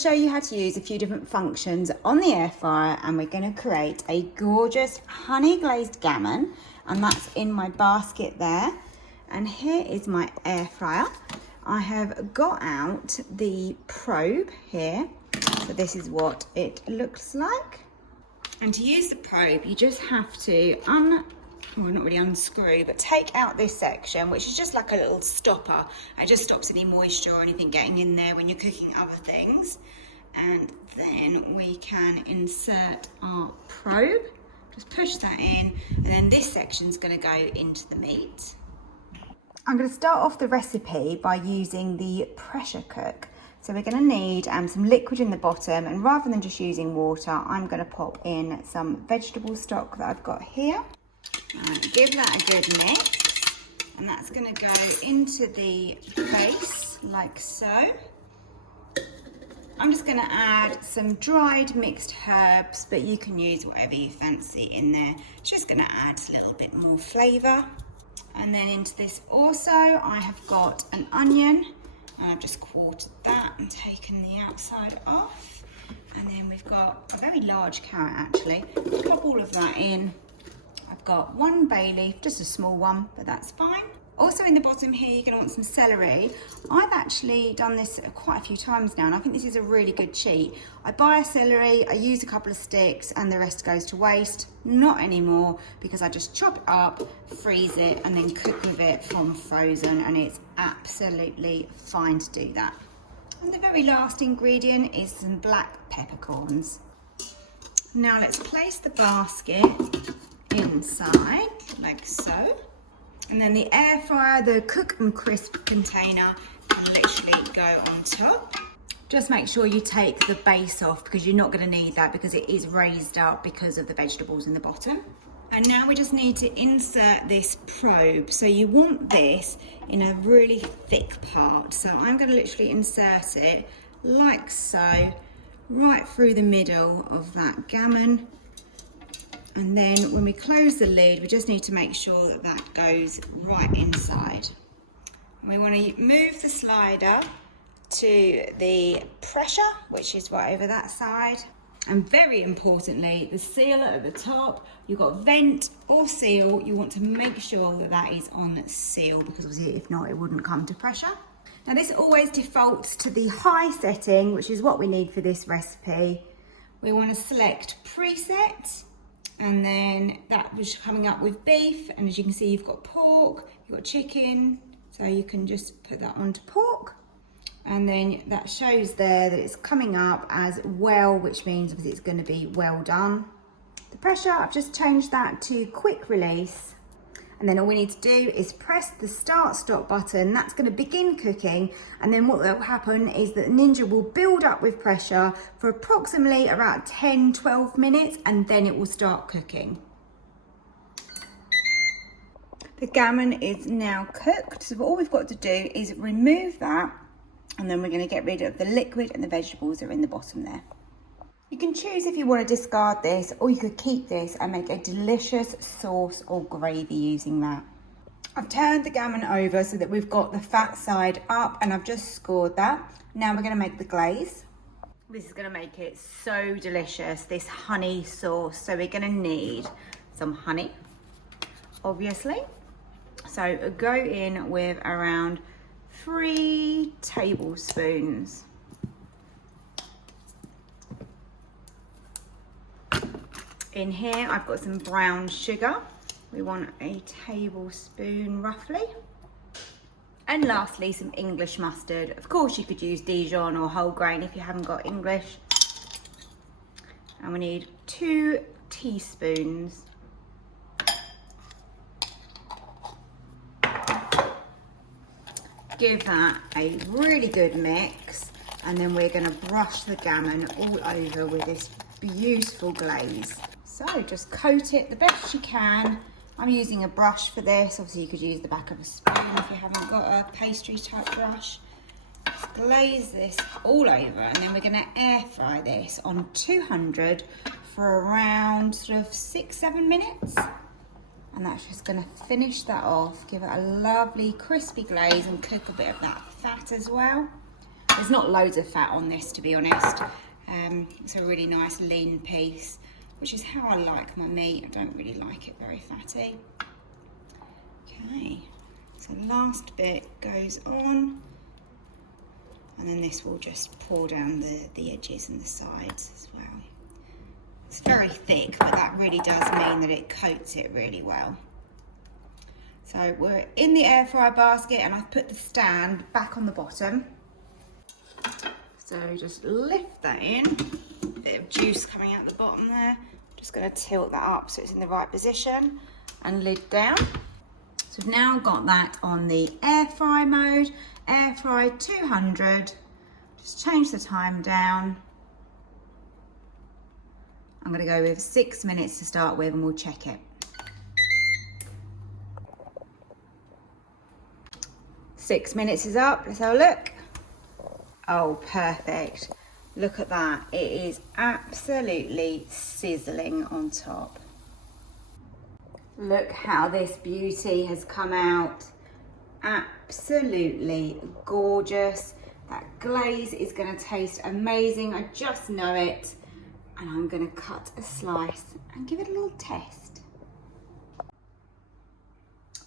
show you how to use a few different functions on the air fryer, and we're going to create a gorgeous honey glazed gammon, and that's in my basket there. And here is my air fryer. I have got out the probe here, so this is what it looks like. And to use the probe, you just have to well, not really unscrew, but take out this section, which is just like a little stopper. It just stops any moisture or anything getting in there when you're cooking other things. And then we can insert our probe, just push that in, and then this section's going to go into the meat. I'm going to start off the recipe by using the pressure cook. So we're going to need some liquid in the bottom, and rather than just using water, I'm going to pop in some vegetable stock that I've got here. Give that a good mix, and that's going to go into the base like so. I'm just going to add some dried mixed herbs, but you can use whatever you fancy in there. It's just going to add a little bit more flavour. And then into this also, I have got an onion, and I've just quartered that and taken the outside off. And then we've got a very large carrot actually. Pop all of that in. I've got one bay leaf, just a small one, but that's fine. Also in the bottom here, you're going to want some celery. I've actually done this quite a few times now, and I think this is a really good cheat. I buy a celery, I use a couple of sticks, and the rest goes to waste. Not anymore, because I just chop it up, freeze it, and then cook with it from frozen, and it's absolutely fine to do that. And the very last ingredient is some black peppercorns. Now let's place the basket inside like so, and then the air fryer, the cook and crisp container, can literally go on top. Just make sure you take the base off, because you're not going to need that because it is raised up because of the vegetables in the bottom. And now we just need to insert this probe. So you want this in a really thick part, so I'm going to literally insert it like so, right through the middle of that gammon. And then when we close the lid, we just need to make sure that that goes right inside. We want to move the slider to the pressure, which is right over that side. And very importantly, the sealer at the top, you've got vent or seal. You want to make sure that that is on seal, because obviously if not, it wouldn't come to pressure. Now this always defaults to the high setting, which is what we need for this recipe. We want to select preset. And then that was coming up with beef, and as you can see, you've got pork, you've got chicken, so you can just put that onto pork. And then that shows there that it's coming up as well, which means obviously it's going to be well done. The pressure, I've just changed that to quick release. And then all we need to do is press the start stop button. That's going to begin cooking, and then what will happen is that Ninja will build up with pressure for approximately around 10-12 minutes, and then it will start cooking. The gammon is now cooked, so all we've got to do is remove that, and then we're going to get rid of the liquid and the vegetables that are in the bottom there. You can choose if you want to discard this, or you could keep this and make a delicious sauce or gravy using that. I've turned the gammon over so that we've got the fat side up, and I've just scored that. Now we're going to make the glaze. This is going to make it so delicious, this honey sauce. So we're going to need some honey, obviously. So go in with around 3 tablespoons. In here, I've got some brown sugar. We want a tablespoon roughly. And lastly, some English mustard. Of course, you could use Dijon or whole grain if you haven't got English. And we need 2 teaspoons. Give that a really good mix, and then we're going to brush the gammon all over with this beautiful glaze. So just coat it the best you can. I'm using a brush for this. Obviously you could use the back of a spoon if you haven't got a pastry type brush. Just glaze this all over, and then we're going to air fry this on 200 for around sort of 6-7 minutes. And that's just going to finish that off, give it a lovely crispy glaze, and cook a bit of that fat as well. There's not loads of fat on this, to be honest. It's a really nice lean piece, which is how I like my meat. I don't really like it very fatty. Okay, so last bit goes on, and then this will just pour down the edges and the sides as well. It's very thick, but that really does mean that it coats it really well. So we're in the air fryer basket, and I've put the stand back on the bottom. So just lift that in, bit of juice coming out the bottom there. Just going to tilt that up so it's in the right position, and lid down. So we've now got that on the air fry mode, air fry 200. Just change the time down. I'm going to go with 6 minutes to start with, and we'll check it. 6 minutes is up. Let's have a look. Oh, perfect. Look at that. It is absolutely sizzling on top. Look how this beauty has come out. Absolutely gorgeous. That glaze is going to taste amazing. I just know it. And I'm going to cut a slice and give it a little test.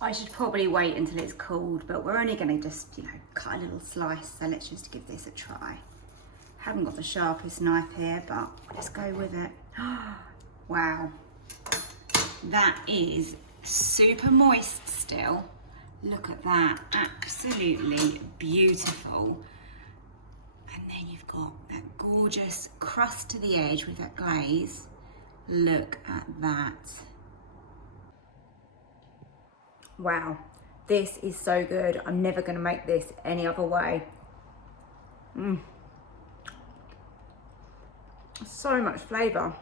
I should probably wait until it's cooled, but we're only going to just, cut a little slice. So let's just give this a try. Haven't got the sharpest knife here, but let's go with it. Wow. That is super moist still. Look at that. Absolutely beautiful. And then you've got that gorgeous crust to the edge with that glaze. Look at that. Wow, this is so good. I'm never going to make this any other way. So much flavour.